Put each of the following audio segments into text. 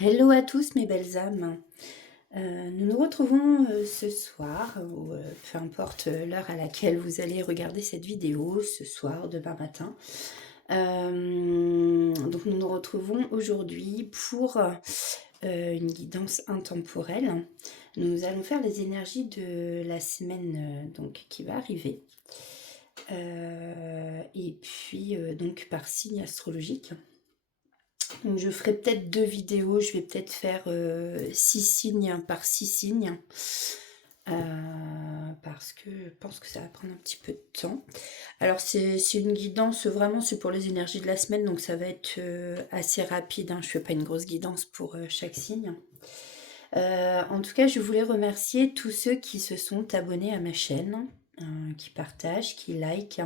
Hello à tous mes belles âmes. Nous nous retrouvons ce soir, ou peu importe l'heure à laquelle vous allez regarder cette vidéo, ce soir, demain matin. Donc nous nous retrouvons aujourd'hui pour une guidance intemporelle. Nous allons faire les énergies de la semaine donc, qui va arriver. Et puis donc par signe astrologique. Donc je ferai peut-être 2 vidéos, je vais peut-être faire 6 signes par 6 signes. Parce que je pense que ça va prendre un petit peu de temps. Alors c'est une guidance, vraiment c'est pour les énergies de la semaine, donc ça va être assez rapide, hein. Je ne fais pas une grosse guidance pour chaque signe. En tout cas, je voulais remercier tous ceux qui se sont abonnés à ma chaîne, qui partagent, qui likent.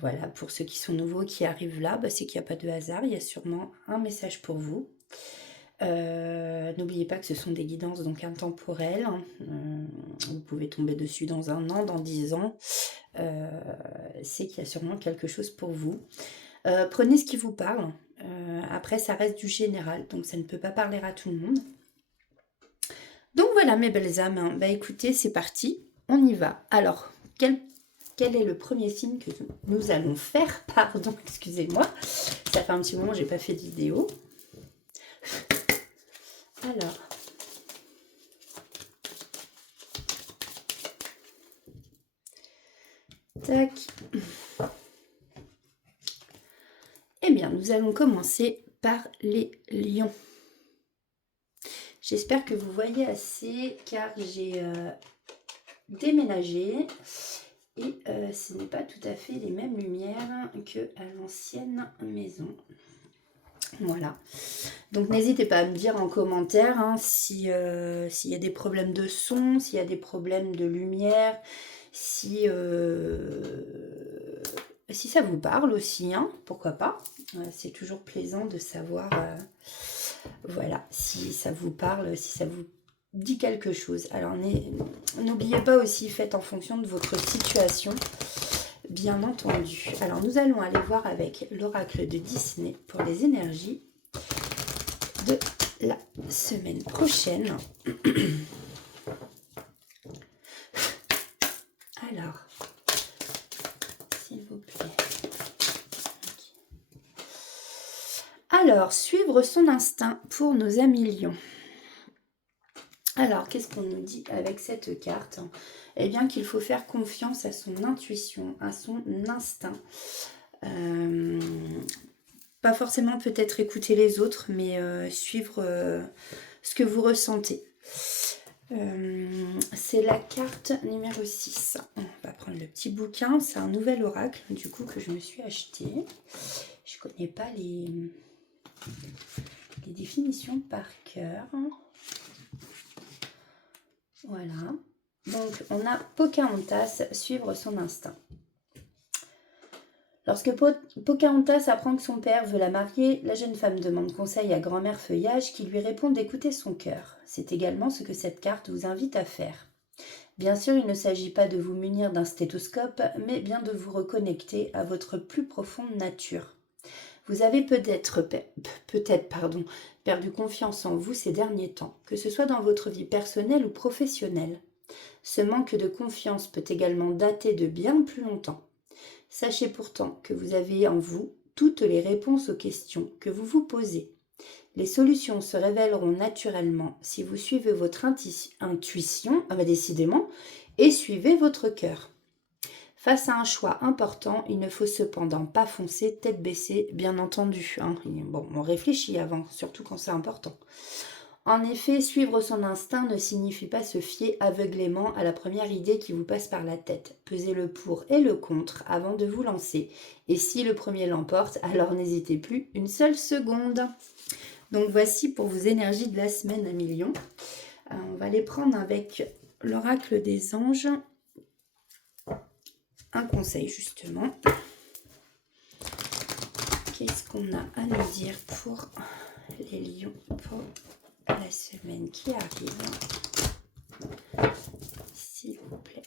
Voilà, pour ceux qui sont nouveaux, qui arrivent là, c'est qu'il n'y a pas de hasard, il y a sûrement un message pour vous. N'oubliez pas que ce sont des guidances donc intemporelles. Vous pouvez tomber dessus dans 1 an, dans 10 ans. C'est qu'il y a sûrement quelque chose pour vous. Prenez ce qui vous parle. Après, ça reste du général, donc ça ne peut pas parler à tout le monde. Donc voilà mes belles âmes. Écoutez, c'est parti, on y va. Alors, quel est le premier signe que nous allons faire? Pardon, excusez-moi. Ça fait un petit moment que je n'ai pas fait de vidéo. Alors. Tac. Eh bien, nous allons commencer par les lions. J'espère que vous voyez assez car j'ai déménagé et ce n'est pas tout à fait les mêmes lumières que à l'ancienne maison. Voilà. Donc n'hésitez pas à me dire en commentaire s'il y a des problèmes de son, s'il y a des problèmes de lumière, si ça vous parle aussi, pourquoi pas. C'est toujours plaisant de savoir voilà, si ça vous parle, si ça vous dit quelque chose. Alors n'oubliez pas aussi, faites en fonction de votre situation, bien entendu. Alors nous allons aller voir avec l'oracle de Disney pour les énergies de la semaine prochaine. Alors, s'il vous plaît. Alors, suivre son instinct pour nos amis lions. Alors, qu'est-ce qu'on nous dit avec cette carte? Eh bien, qu'il faut faire confiance à son intuition, à son instinct. Pas forcément peut-être écouter les autres, mais suivre ce que vous ressentez. C'est la carte numéro 6. On va prendre le petit bouquin. C'est un nouvel oracle, du coup, que je me suis acheté. Je connais pas les définitions par cœur. Voilà. Donc, on a Pocahontas, suivre son instinct. Lorsque Pocahontas apprend que son père veut la marier, la jeune femme demande conseil à grand-mère Feuillage qui lui répond d'écouter son cœur. C'est également ce que cette carte vous invite à faire. Bien sûr, il ne s'agit pas de vous munir d'un stéthoscope, mais bien de vous reconnecter à votre plus profonde nature. Vous avez peut-être perdu confiance en vous ces derniers temps, que ce soit dans votre vie personnelle ou professionnelle. Ce manque de confiance peut également dater de bien plus longtemps. Sachez pourtant que vous avez en vous toutes les réponses aux questions que vous vous posez. Les solutions se révéleront naturellement si vous suivez votre intuition, décidément, et suivez votre cœur. Face à un choix important, il ne faut cependant pas foncer tête baissée, bien entendu. Bon, on réfléchit avant, surtout quand c'est important. En effet, suivre son instinct ne signifie pas se fier aveuglément à la première idée qui vous passe par la tête. Pesez le pour et le contre avant de vous lancer. Et si le premier l'emporte, alors n'hésitez plus une seule seconde. Donc voici pour vos énergies de la semaine à millions. On va les prendre avec l'oracle des anges. Un conseil justement. Qu'est-ce qu'on a à nous dire pour les lions pour la semaine qui arrive? S'il vous plaît.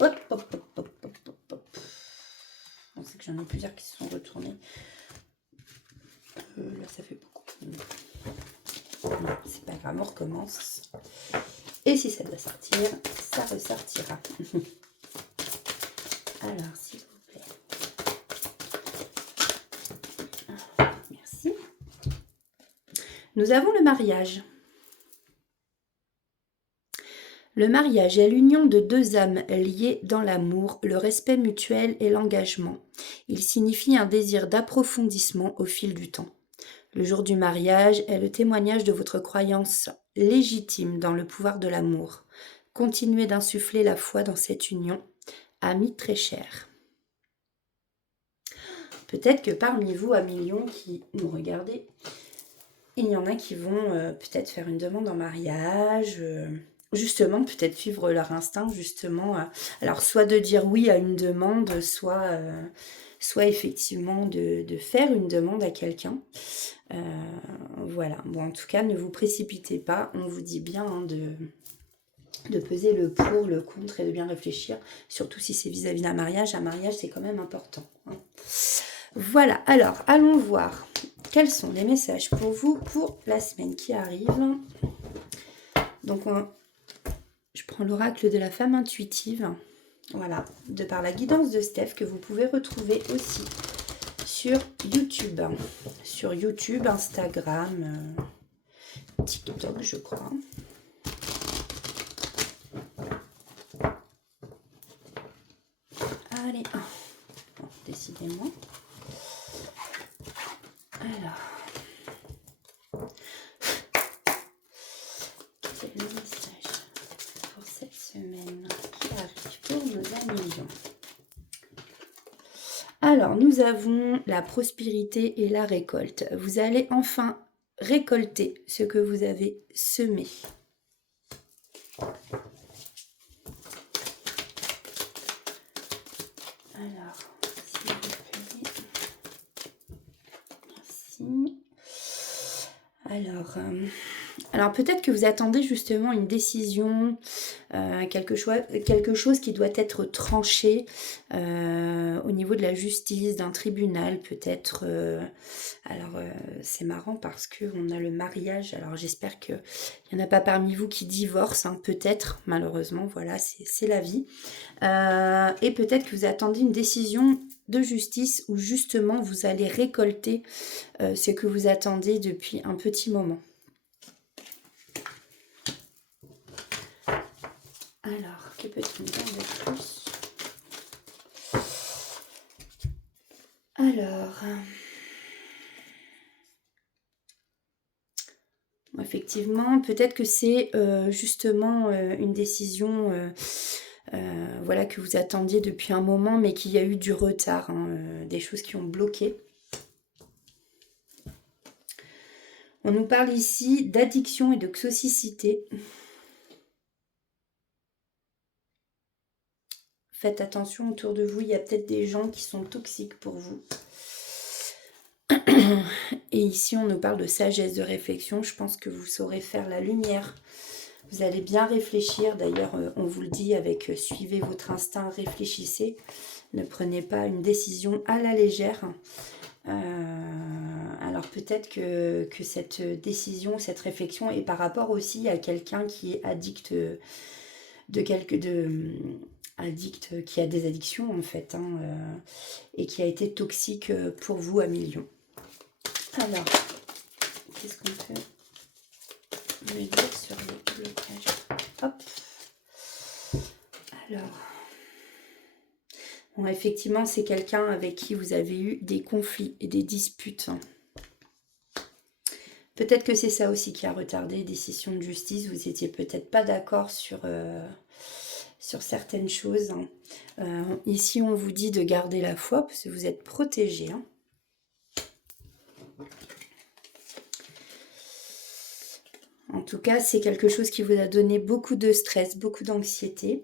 Hop, hop, hop, hop, hop, hop. j'en ai plusieurs qui se sont retournés. Là, ça fait beaucoup. Non, c'est pas grave, on recommence. Et si ça doit sortir, ça ressortira. Alors, s'il vous plaît. Merci. Nous avons le mariage. Le mariage est l'union de deux âmes liées dans l'amour, le respect mutuel et l'engagement. Il signifie un désir d'approfondissement au fil du temps. Le jour du mariage est le témoignage de votre croyance légitime dans le pouvoir de l'amour. Continuez d'insuffler la foi dans cette union, amis très chers. Peut-être que parmi vous, à millions qui nous regardez, il y en a qui vont peut-être faire une demande en mariage, justement, peut-être suivre leur instinct, justement. Alors, soit de dire oui à une demande, soit effectivement de faire une demande à quelqu'un. Voilà. Bon, en tout cas, ne vous précipitez pas. On vous dit bien hein, de peser le pour, le contre et de bien réfléchir. Surtout si c'est vis-à-vis d'un mariage. Un mariage, c'est quand même important. Hein. Voilà. Alors, allons voir quels sont les messages pour vous pour la semaine qui arrive. Donc, je prends l'oracle de la femme intuitive. Voilà. De par la guidance de Steph que vous pouvez retrouver aussi sur YouTube. Sur YouTube, Instagram, TikTok, je crois. Allez, bon, décidément. Alors, quel est le message pour cette semaine qui arrive pour nos amis lions? Alors, nous avons la prospérité et la récolte. Vous allez enfin récolter ce que vous avez semé. Alors, s'il vous plaît. Merci. Alors peut-être que vous attendez justement une décision, quelque chose qui doit être tranché au niveau de la justice, d'un tribunal peut-être. C'est marrant parce qu'on a le mariage. Alors j'espère qu'il n'y en a pas parmi vous qui divorcent, hein, peut-être, malheureusement, voilà, c'est la vie. Et peut-être que vous attendez une décision de justice où justement vous allez récolter ce que vous attendez depuis un petit moment. Alors, que peut-on dire de plus? Alors, effectivement, peut-être que c'est justement une décision voilà, que vous attendiez depuis un moment, mais qu'il y a eu du retard, hein, des choses qui ont bloqué. On nous parle ici d'addiction et de toxicité. Faites attention autour de vous, il y a peut-être des gens qui sont toxiques pour vous. Et ici, on nous parle de sagesse, de réflexion. Je pense que vous saurez faire la lumière. Vous allez bien réfléchir. D'ailleurs, on vous le dit avec suivez votre instinct, réfléchissez. Ne prenez pas une décision à la légère. Alors peut-être que cette décision, cette réflexion est par rapport aussi à quelqu'un qui est addict qui a des addictions en fait, hein, et qui a été toxique pour vous à millions. Alors, qu'est-ce qu'on peut me dire sur les blocages? Hop. Alors, bon, effectivement, c'est quelqu'un avec qui vous avez eu des conflits et des disputes. Peut-être que c'est ça aussi qui a retardé les décisions de justice. Vous n'étiez peut-être pas d'accord sur certaines choses. Ici, on vous dit de garder la foi parce que vous êtes protégé. En tout cas, c'est quelque chose qui vous a donné beaucoup de stress, beaucoup d'anxiété.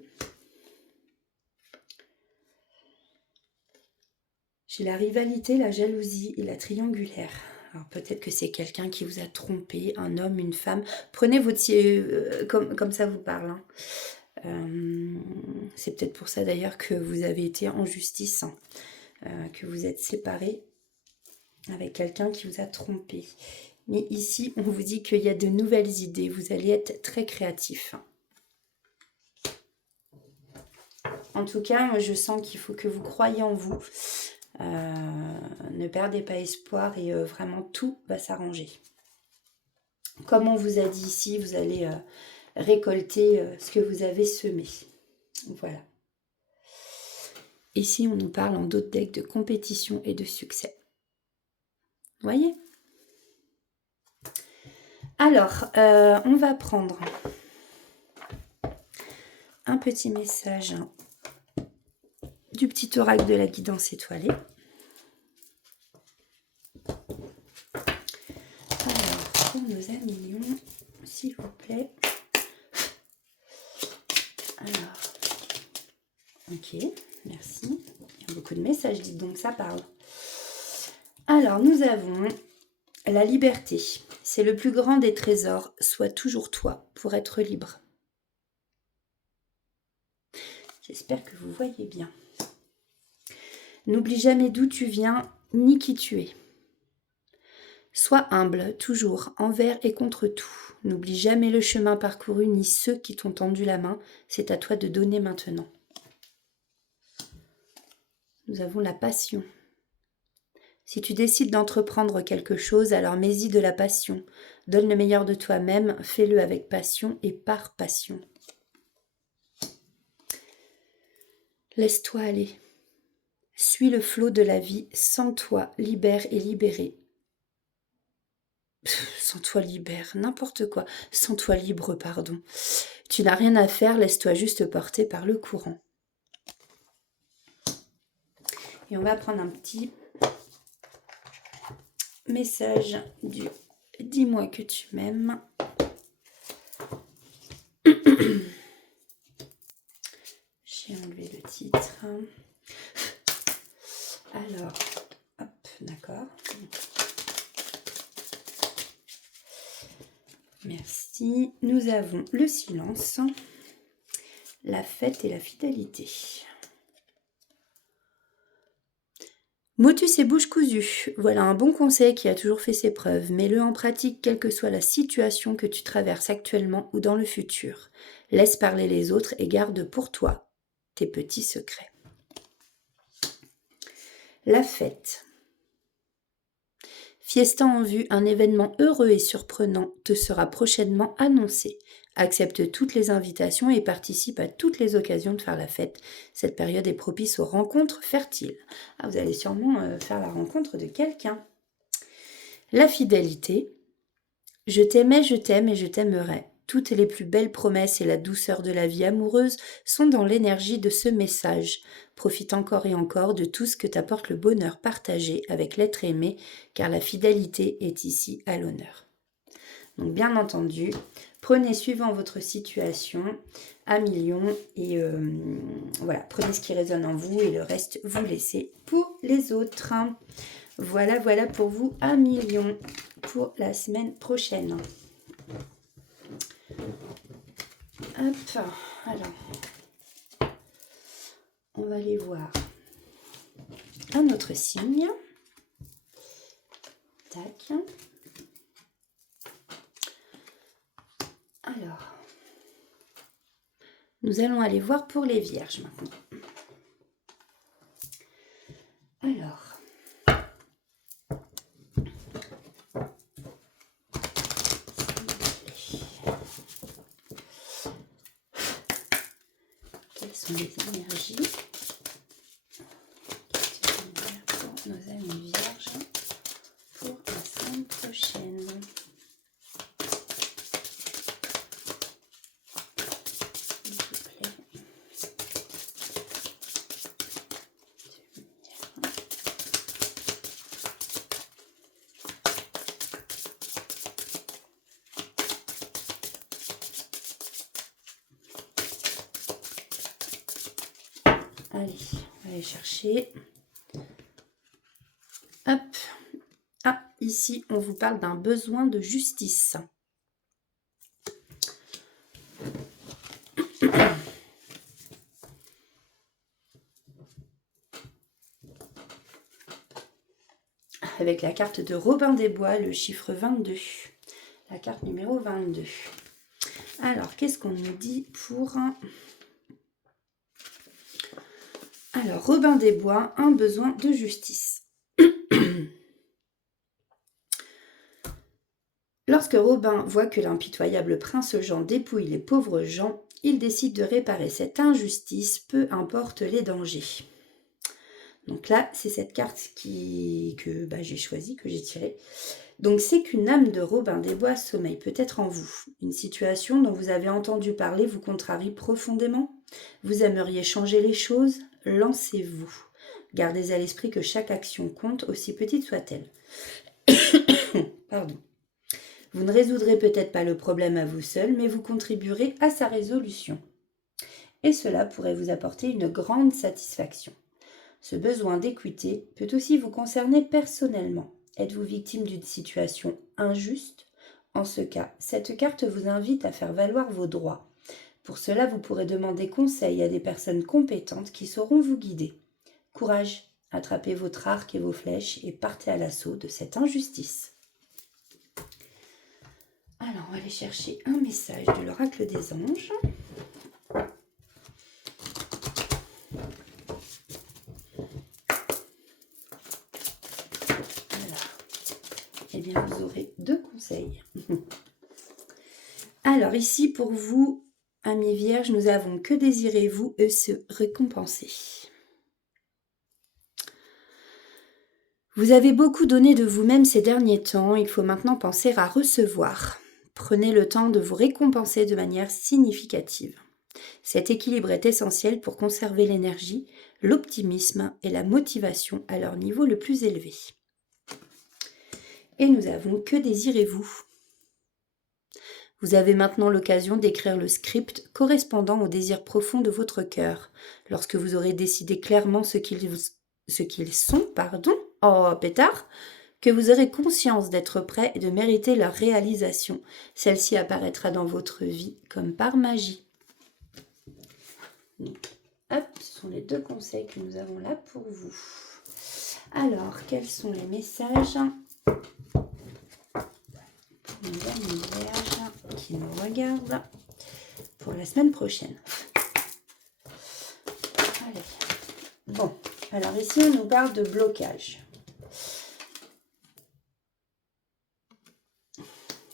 J'ai la rivalité, la jalousie et la triangulaire. Alors peut-être que c'est quelqu'un qui vous a trompé, un homme, une femme. Prenez votre comme ça vous parle. C'est peut-être pour ça d'ailleurs que vous avez été en justice. que vous êtes séparés avec quelqu'un qui vous a trompé. Mais ici, on vous dit qu'il y a de nouvelles idées. Vous allez être très créatif. En tout cas, moi, je sens qu'il faut que vous croyiez en vous. Ne perdez pas espoir et vraiment tout va s'arranger. Comme on vous a dit ici, vous allez récolter ce que vous avez semé. Voilà. Ici, on nous parle en d'autres decks de compétition et de succès. Vous voyez ? Alors, on va prendre un petit message du petit oracle de la guidance étoilée. Alors, pour nos amis lions, s'il vous plaît. Alors, ok, merci. Il y a beaucoup de messages, dites donc, ça parle. Alors, nous avons la liberté. C'est le plus grand des trésors. Sois toujours toi pour être libre. J'espère que vous voyez bien. N'oublie jamais d'où tu viens ni qui tu es. Sois humble, toujours, envers et contre tout. N'oublie jamais le chemin parcouru ni ceux qui t'ont tendu la main. C'est à toi de donner maintenant. Nous avons la passion. Si tu décides d'entreprendre quelque chose, alors mets-y de la passion. Donne le meilleur de toi-même, fais-le avec passion et par passion. Laisse-toi aller. Suis le flot de la vie, sens-toi, libère et libéré. Sens-toi libère, n'importe quoi. Sens-toi libre, pardon. Tu n'as rien à faire, laisse-toi juste porter par le courant. Et on va prendre un petit message du « Dis-moi que tu m'aimes ». J'ai enlevé le titre. Alors, hop, d'accord. Merci. Nous avons le silence, la fête et la fidélité. Motus et bouche cousue. Voilà un bon conseil qui a toujours fait ses preuves. Mets-le en pratique quelle que soit la situation que tu traverses actuellement ou dans le futur. Laisse parler les autres et garde pour toi tes petits secrets. La fête. Fiesta en vue, un événement heureux et surprenant te sera prochainement annoncé. Accepte toutes les invitations et participe à toutes les occasions de faire la fête. Cette période est propice aux rencontres fertiles. Ah, vous allez sûrement faire la rencontre de quelqu'un. La fidélité. Je t'aimais, je t'aime et je t'aimerai. Toutes les plus belles promesses et la douceur de la vie amoureuse sont dans l'énergie de ce message. Profite encore et encore de tout ce que t'apporte le bonheur partagé avec l'être aimé, car la fidélité est ici à l'honneur. Donc bien entendu, prenez suivant votre situation à millions et voilà, prenez ce qui résonne en vous et le reste vous laissez pour les autres. Voilà pour vous à millions pour la semaine prochaine. Hop, alors, on va aller voir un autre signe. Tac. Alors, nous allons aller voir pour les vierges maintenant. Alors, quelles sont les énergies pour nos amis vierges pour la semaine prochaine? S'il vous plaît. Allez, on va aller chercher. Hop. Ah, ici, on vous parle d'un besoin de justice. avec la carte de Robin des Bois, le chiffre 22. La carte numéro 22. Alors, qu'est-ce qu'on nous dit pour... Alors, Robin des Bois, un besoin de justice. Lorsque Robin voit que l'impitoyable prince Jean dépouille les pauvres gens, il décide de réparer cette injustice, peu importe les dangers. Donc là, c'est cette carte que j'ai choisie, que j'ai tirée. Donc c'est qu'une âme de Robin des Bois sommeille peut-être en vous. Une situation dont vous avez entendu parler vous contrarie profondément. Vous aimeriez changer les choses? Lancez-vous. Gardez à l'esprit que chaque action compte, aussi petite soit-elle. Pardon. Vous ne résoudrez peut-être pas le problème à vous seul, mais vous contribuerez à sa résolution. Et cela pourrait vous apporter une grande satisfaction. Ce besoin d'équité peut aussi vous concerner personnellement. Êtes-vous victime d'une situation injuste? En ce cas, cette carte vous invite à faire valoir vos droits. Pour cela, vous pourrez demander conseil à des personnes compétentes qui sauront vous guider. Courage, attrapez votre arc et vos flèches et partez à l'assaut de cette injustice. Alors, on va aller chercher un message de l'oracle des anges. Eh bien, vous aurez 2 conseils. Alors, ici, pour vous, amis vierges, nous avons que désirez-vous se récompenser. Vous avez beaucoup donné de vous-même ces derniers temps, il faut maintenant penser à recevoir. Prenez le temps de vous récompenser de manière significative. Cet équilibre est essentiel pour conserver l'énergie, l'optimisme et la motivation à leur niveau le plus élevé. Et nous avons que désirez-vous? Vous avez maintenant l'occasion d'écrire le script correspondant au désir profond de votre cœur. Lorsque vous aurez décidé clairement ce qu'ils sont, pétard, que vous aurez conscience d'être prêt et de mériter leur réalisation. Celle-ci apparaîtra dans votre vie comme par magie. Donc, hop, ce sont les 2 conseils que nous avons là pour vous. Alors, quels sont les messages pour les amis vierges qui nous regardent pour la semaine prochaine? Allez. Bon, alors ici, on nous parle de blocage.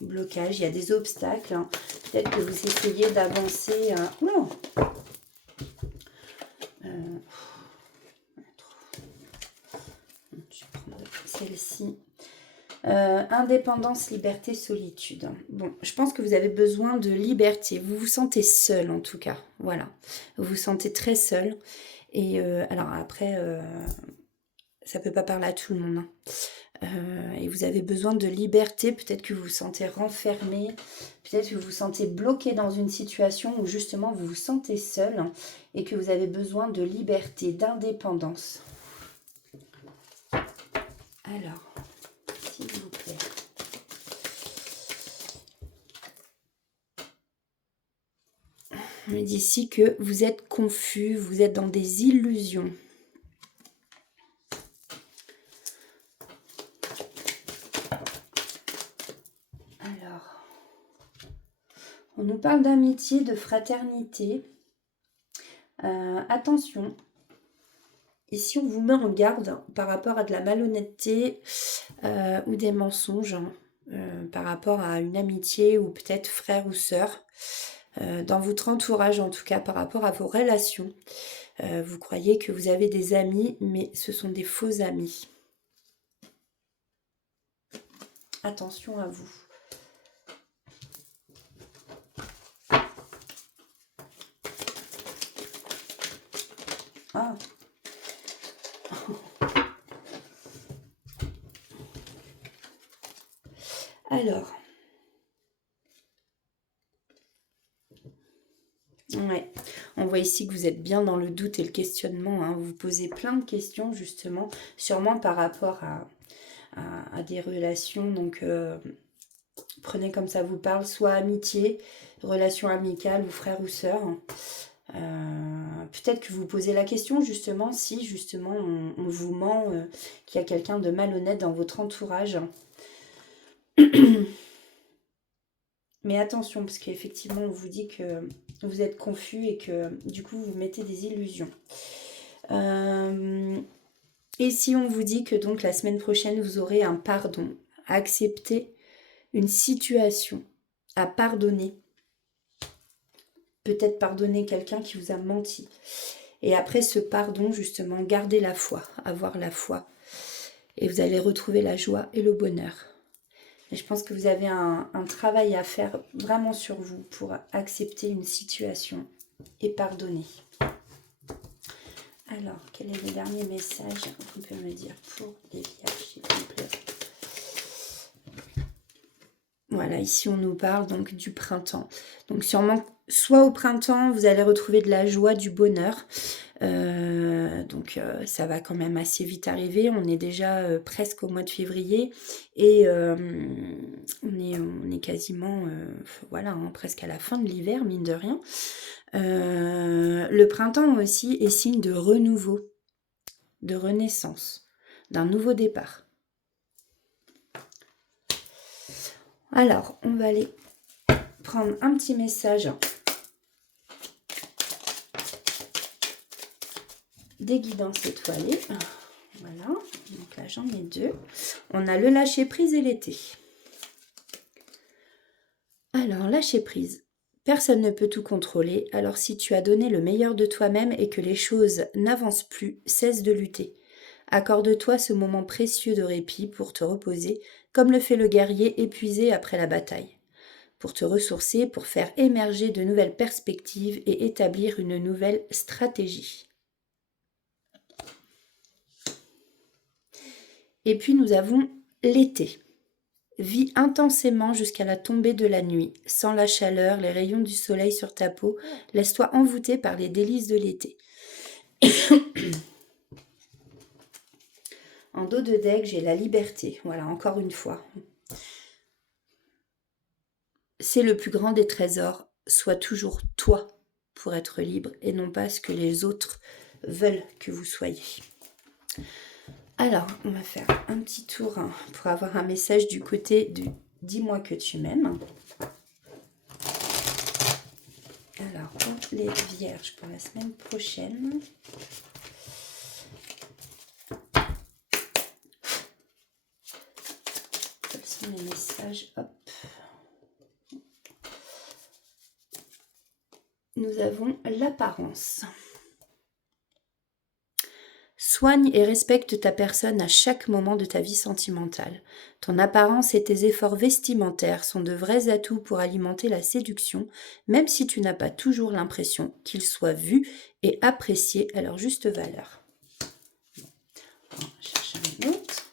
Blocage, il y a des obstacles. Hein. Peut-être que vous essayez d'avancer. Je vais prendre celle-ci. Indépendance, liberté, solitude. Bon, je pense que vous avez besoin de liberté. Vous vous sentez seul en tout cas. Voilà. Vous vous sentez très seul. Et alors après, ça ne peut pas parler à tout le monde. Hein. Et vous avez besoin de liberté, peut-être que vous vous sentez renfermé, peut-être que vous vous sentez bloqué dans une situation où justement vous vous sentez seul et que vous avez besoin de liberté, d'indépendance. Alors, s'il vous plaît. On me dit ici que vous êtes confus, vous êtes dans des illusions. On nous parle d'amitié, de fraternité. Attention, ici on vous met en garde par rapport à de la malhonnêteté ou des mensonges, par rapport à une amitié ou peut-être frère ou sœur. Dans votre entourage en tout cas, par rapport à vos relations. Vous croyez que vous avez des amis, mais ce sont des faux amis. Attention à vous. Ah. Alors. Ouais. On voit ici que vous êtes bien dans le doute et le questionnement. Hein. Vous vous posez plein de questions justement, sûrement par rapport à des relations. Donc, prenez comme ça vous parle, soit amitié, relation amicale ou frère ou sœur. Peut-être que vous posez la question justement si justement on vous ment, qu'il y a quelqu'un de malhonnête dans votre entourage. Mais attention, parce qu'effectivement, on vous dit que vous êtes confus et que du coup, vous mettez des illusions. Et si on vous dit que donc la semaine prochaine, vous aurez un pardon, à accepter une situation, à pardonner, peut-être pardonner quelqu'un qui vous a menti. Et après ce pardon, justement, gardez la foi, avoir la foi. Et vous allez retrouver la joie et le bonheur. Et je pense que vous avez un travail à faire vraiment sur vous pour accepter une situation et pardonner. Alors, quel est le dernier message qu'on peut me dire pour les vierges, s'il vous plaît? Voilà, ici on nous parle donc du printemps. Donc sûrement, soit au printemps, vous allez retrouver de la joie, du bonheur. Ça va quand même assez vite arriver. On est déjà presque au mois de février et on est quasiment voilà, hein, presque à la fin de l'hiver, mine de rien. Le printemps aussi est signe de renouveau, de renaissance, d'un nouveau départ. Alors, on va aller prendre un petit message des guidances étoilées. Voilà, donc là j'en ai 2. On a le lâcher prise et l'été. Alors, lâcher prise. Personne ne peut tout contrôler, alors si tu as donné le meilleur de toi-même et que les choses n'avancent plus, cesse de lutter. Accorde-toi ce moment précieux de répit pour te reposer, comme le fait le guerrier épuisé après la bataille. Pour te ressourcer, pour faire émerger de nouvelles perspectives et établir une nouvelle stratégie. Et puis nous avons l'été. Vis intensément jusqu'à la tombée de la nuit. Sens la chaleur, les rayons du soleil sur ta peau. Laisse-toi envoûter par les délices de l'été. En dos de deck, j'ai la liberté. Voilà, encore une fois. C'est le plus grand des trésors. Sois toujours toi pour être libre et non pas ce que les autres veulent que vous soyez. Alors, on va faire un petit tour pour avoir un message du côté de « Dis-moi que tu m'aimes ». Alors, pour les vierges pour la semaine prochaine. Quels sont les messages? Hop. Nous avons l'apparence. Soigne et respecte ta personne à chaque moment de ta vie sentimentale. Ton apparence et tes efforts vestimentaires sont de vrais atouts pour alimenter la séduction, même si tu n'as pas toujours l'impression qu'ils soient vus et appréciés à leur juste valeur. On va chercher un autre.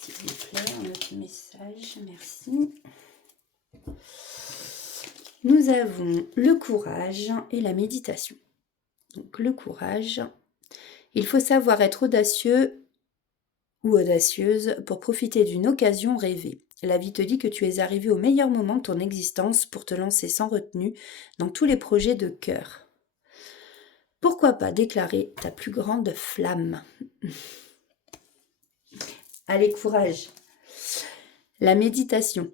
S'il vous plaît, un autre message, merci. Nous avons le courage et la méditation. Donc le courage, il faut savoir être audacieux ou audacieuse pour profiter d'une occasion rêvée. La vie te dit que tu es arrivé au meilleur moment de ton existence pour te lancer sans retenue dans tous les projets de cœur. Pourquoi pas déclarer ta plus grande flamme? Allez, courage. La méditation.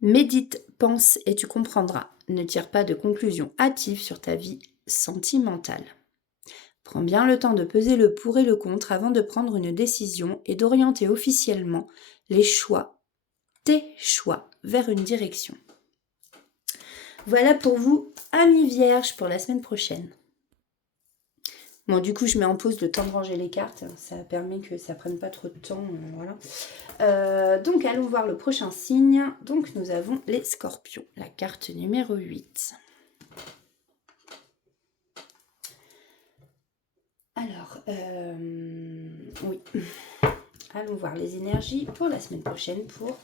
Médite, pense et tu comprendras. Ne tire pas de conclusions hâtives sur ta vie sentimentale. Prends bien le temps de peser le pour et le contre avant de prendre une décision et d'orienter officiellement les choix, tes choix, vers une direction. Voilà pour vous, amis vierges, pour la semaine prochaine. Bon, du coup, je mets en pause le temps de ranger les cartes. Ça permet que ça prenne pas trop de temps. Voilà. Donc, allons voir le prochain signe. Donc, nous avons les scorpions. La carte numéro 8. Alors, oui. Allons voir les énergies pour la semaine prochaine pour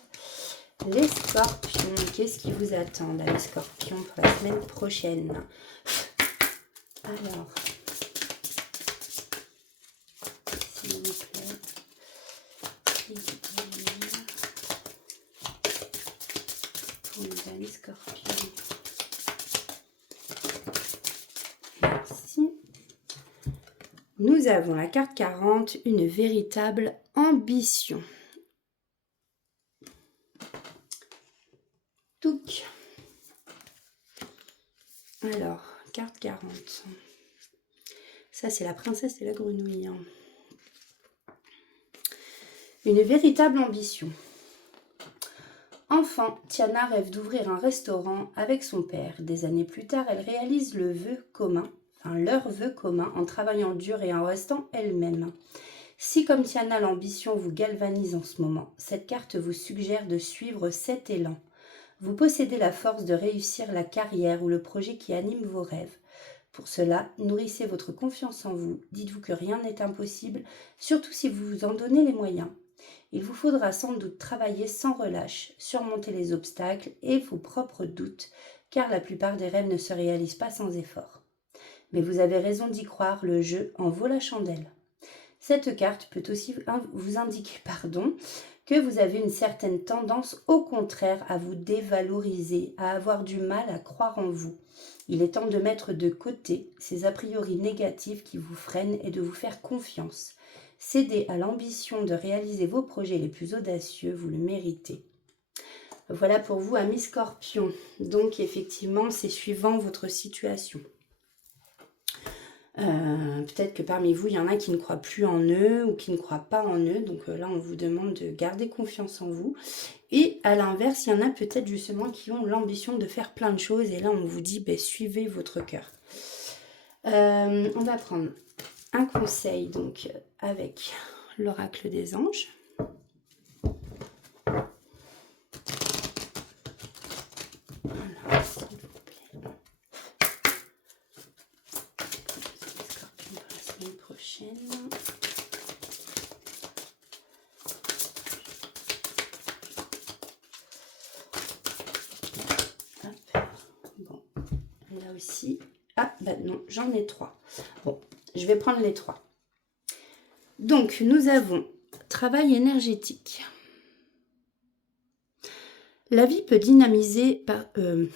les scorpions. Qu'est-ce qui vous attend, là, les scorpions, pour la semaine prochaine? Alors, s'il vous plaît, pour les scorpions. Nous avons la carte 40, une véritable ambition. Touc. Alors, carte 40. Ça, c'est la princesse et la grenouille. Hein. Une véritable ambition. Enfant, Tiana rêve d'ouvrir un restaurant avec son père. Des années plus tard, elle réalise leur vœu commun en travaillant dur et en restant elle-même. Si comme Tiana, l'ambition vous galvanise en ce moment, cette carte vous suggère de suivre cet élan. Vous possédez la force de réussir la carrière ou le projet qui anime vos rêves. Pour cela, nourrissez votre confiance en vous. Dites-vous que rien n'est impossible, surtout si vous vous en donnez les moyens. Il vous faudra sans doute travailler sans relâche, surmonter les obstacles et vos propres doutes, car la plupart des rêves ne se réalisent pas sans effort. Mais vous avez raison d'y croire, le jeu en vaut la chandelle. Cette carte peut aussi vous indiquer que vous avez une certaine tendance au contraire à vous dévaloriser, à avoir du mal à croire en vous. Il est temps de mettre de côté ces a priori négatifs qui vous freinent et de vous faire confiance. Cédez à l'ambition de réaliser vos projets les plus audacieux, vous le méritez. Voilà pour vous, amis Scorpion. Donc effectivement, c'est suivant votre situation. Peut-être que parmi vous, il y en a qui ne croient plus en eux ou qui ne croient pas en eux. Donc là, on vous demande de garder confiance en vous. Et à l'inverse, il y en a peut-être justement qui ont l'ambition de faire plein de choses. Et là, on vous dit, suivez votre cœur. On va prendre un conseil donc avec l'oracle des anges. Voilà, s'il vous plaît. Scorpion pour la semaine prochaine. Hop. Bon, là aussi. Ah, non, j'en ai 3. Bon, je vais prendre les 3. Donc, nous avons travail énergétique. La vie peut dynamiser par... comme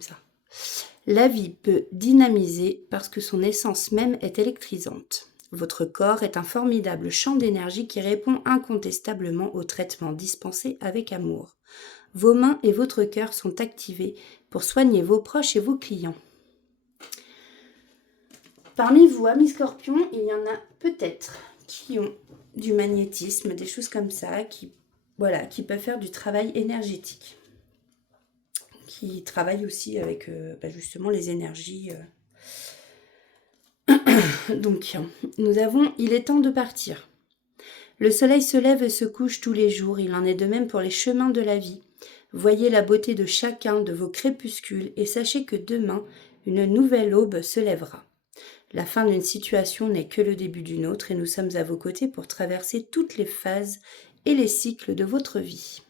ça. La vie peut dynamiser parce que son essence même est électrisante. Votre corps est un formidable champ d'énergie qui répond incontestablement aux traitements dispensés avec amour. Vos mains et votre cœur sont activés pour soigner vos proches et vos clients. Parmi vous, amis Scorpions, il y en a peut-être qui ont du magnétisme, des choses comme ça, qui peuvent faire du travail énergétique, qui travaillent aussi avec justement les énergies. Donc, nous avons « Il est temps de partir ». Le soleil se lève et se couche tous les jours, il en est de même pour les chemins de la vie. Voyez la beauté de chacun de vos crépuscules et sachez que demain, une nouvelle aube se lèvera. La fin d'une situation n'est que le début d'une autre et nous sommes à vos côtés pour traverser toutes les phases et les cycles de votre vie.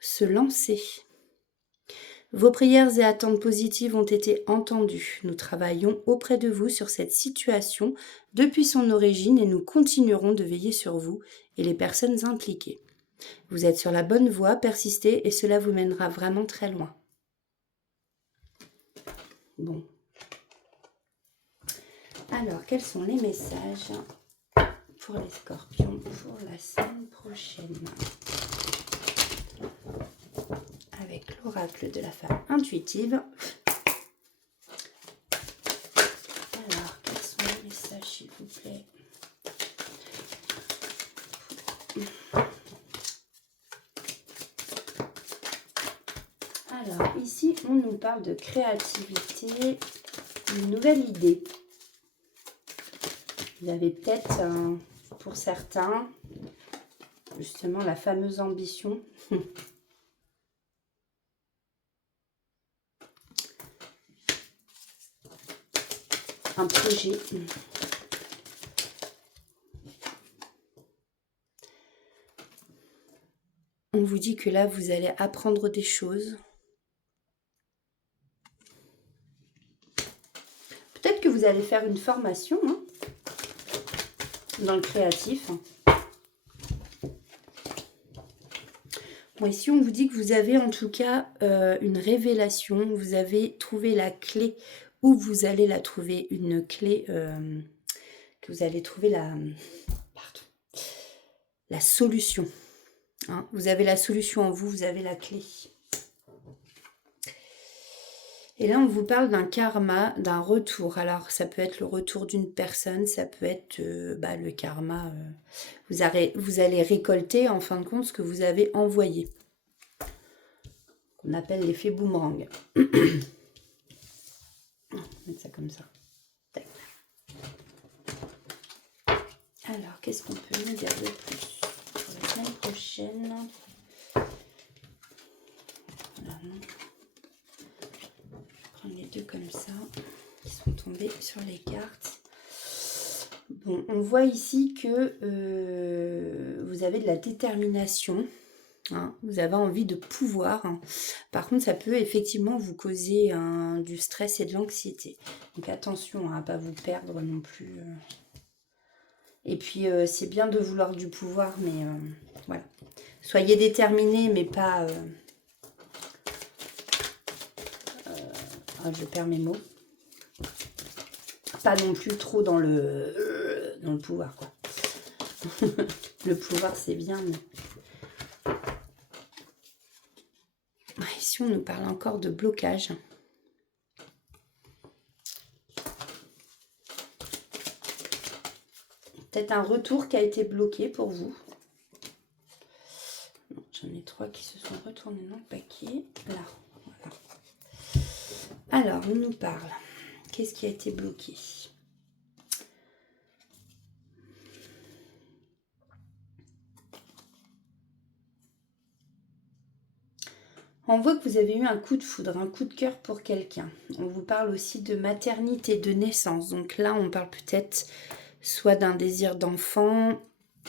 Se lancer. Vos prières et attentes positives ont été entendues. Nous travaillons auprès de vous sur cette situation depuis son origine et nous continuerons de veiller sur vous et les personnes impliquées. Vous êtes sur la bonne voie, persistez et cela vous mènera vraiment très loin. Bon. Alors, quels sont les messages pour les Scorpions pour la semaine prochaine? Avec l'oracle de la femme intuitive. Alors, quels sont les messages, s'il vous plaît? Alors, ici, on nous parle de créativité, une nouvelle idée. Vous avez peut-être, pour certains, justement, la fameuse ambition. Un projet. On vous dit que là, vous allez apprendre des choses. Peut-être que vous allez faire une formation dans le créatif. Oui, si on vous dit que vous avez en tout cas une révélation, vous avez trouvé la clé, ou vous allez la trouver, une clé, que vous allez trouver pardon, la solution. Hein. Vous avez la solution en vous, vous avez la clé. Et là, on vous parle d'un karma, d'un retour. Alors, ça peut être le retour d'une personne, ça peut être le karma. Vous allez récolter, en fin de compte, ce que vous avez envoyé. Qu'on appelle l'effet boomerang. On va mettre ça comme ça. Tac. Alors, qu'est-ce qu'on peut nous dire de plus pour la semaine prochaine? Voilà. Prendre les deux comme ça, qui sont tombés sur les cartes. Bon, on voit ici que vous avez de la détermination, hein, vous avez envie de pouvoir. Hein. Par contre, ça peut effectivement vous causer du stress et de l'anxiété. Donc attention à ne pas vous perdre non plus. Et puis, c'est bien de vouloir du pouvoir, mais voilà. Soyez déterminés, mais pas... je perds mes mots. Pas non plus trop dans le pouvoir, quoi. Le pouvoir, c'est bien, mais... Ici, on nous parle encore de blocage. Peut-être un retour qui a été bloqué pour vous. J'en ai 3 qui se sont retournés dans le paquet. Là, voilà. Alors, on nous parle. Qu'est-ce qui a été bloqué? On voit que vous avez eu un coup de foudre, un coup de cœur pour quelqu'un. On vous parle aussi de maternité, de naissance. Donc là, on parle peut-être soit d'un désir d'enfant,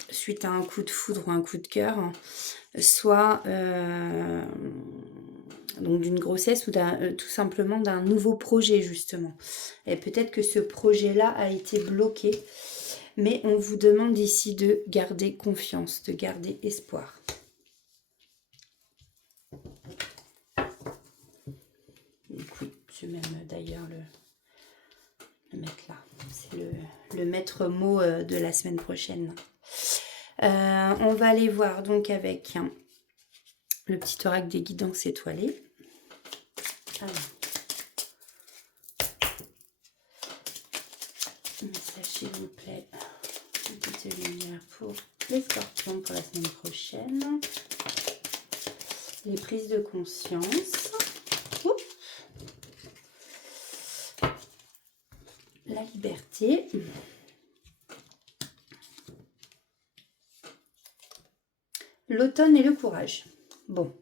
suite à un coup de foudre ou un coup de cœur, soit donc d'une grossesse ou tout simplement d'un nouveau projet, justement. Et peut-être que ce projet-là a été bloqué, mais on vous demande ici de garder confiance, de garder espoir. Oui, je vais même d'ailleurs le mettre là. C'est le maître mot de la semaine prochaine. On va aller voir donc avec le petit oracle des guidances étoilées. Alors, message s'il vous plaît, une petite lumière pour les scorpions pour la semaine prochaine. Les prises de conscience. Oups. La liberté. L'automne et le courage. Bon.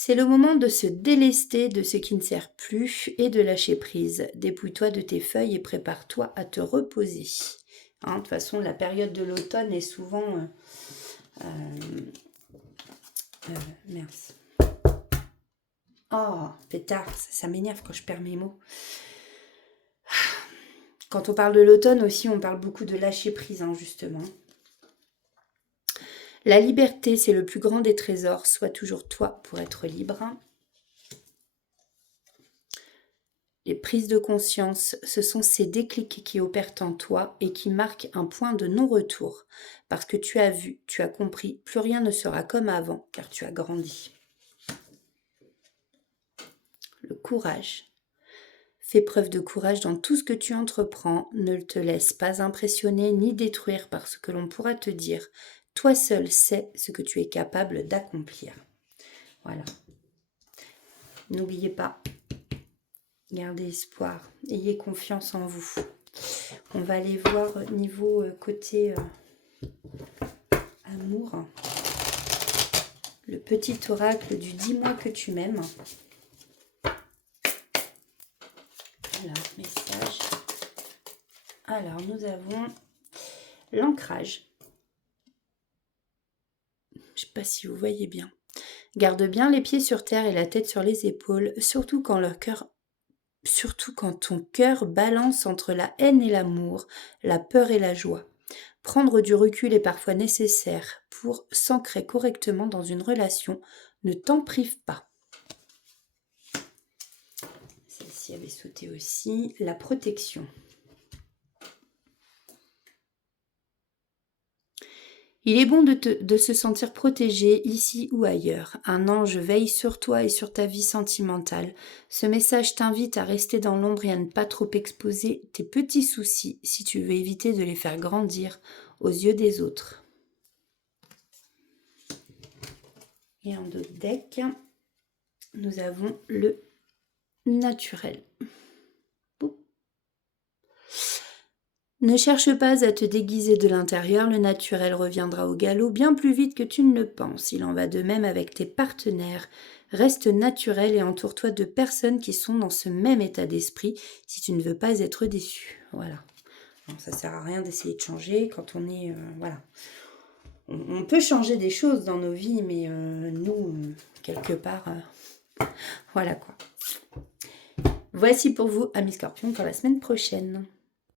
C'est le moment de se délester de ce qui ne sert plus et de lâcher prise. Dépouille-toi de tes feuilles et prépare-toi à te reposer. Hein, de toute façon, la période de l'automne est souvent... Merci. Oh, pétard, ça m'énerve quand je perds mes mots. Quand on parle de l'automne aussi, on parle beaucoup de lâcher prise, hein, justement. La liberté, c'est le plus grand des trésors. Sois toujours toi pour être libre. Les prises de conscience, ce sont ces déclics qui opèrent en toi et qui marquent un point de non-retour. Parce que tu as vu, tu as compris, plus rien ne sera comme avant, car tu as grandi. Le courage. Fais preuve de courage dans tout ce que tu entreprends. Ne te laisse pas impressionner ni détruire par ce que l'on pourra te dire. Toi seul sais ce que tu es capable d'accomplir. Voilà. N'oubliez pas, gardez espoir, ayez confiance en vous. On va aller voir niveau côté amour. Le petit oracle du dis-moi que tu m'aimes. Alors, message. Alors, nous avons l'ancrage. Je ne sais pas si vous voyez bien. Garde bien les pieds sur terre et la tête sur les épaules, surtout quand ton cœur balance entre la haine et l'amour, la peur et la joie. Prendre du recul est parfois nécessaire pour s'ancrer correctement dans une relation. Ne t'en prive pas. Celle-ci avait sauté aussi. La protection. Il est bon de se sentir protégé ici ou ailleurs. Un ange veille sur toi et sur ta vie sentimentale. Ce message t'invite à rester dans l'ombre et à ne pas trop exposer tes petits soucis si tu veux éviter de les faire grandir aux yeux des autres. Et en d'autres deck, nous avons le naturel. Ne cherche pas à te déguiser de l'intérieur, le naturel reviendra au galop bien plus vite que tu ne le penses. Il en va de même avec tes partenaires. Reste naturel et entoure-toi de personnes qui sont dans ce même état d'esprit si tu ne veux pas être déçu. Voilà. Alors, ça sert à rien d'essayer de changer quand on est... voilà. On peut changer des choses dans nos vies, mais nous, quelque part, voilà quoi. Voici pour vous, amis scorpions, pour la semaine prochaine.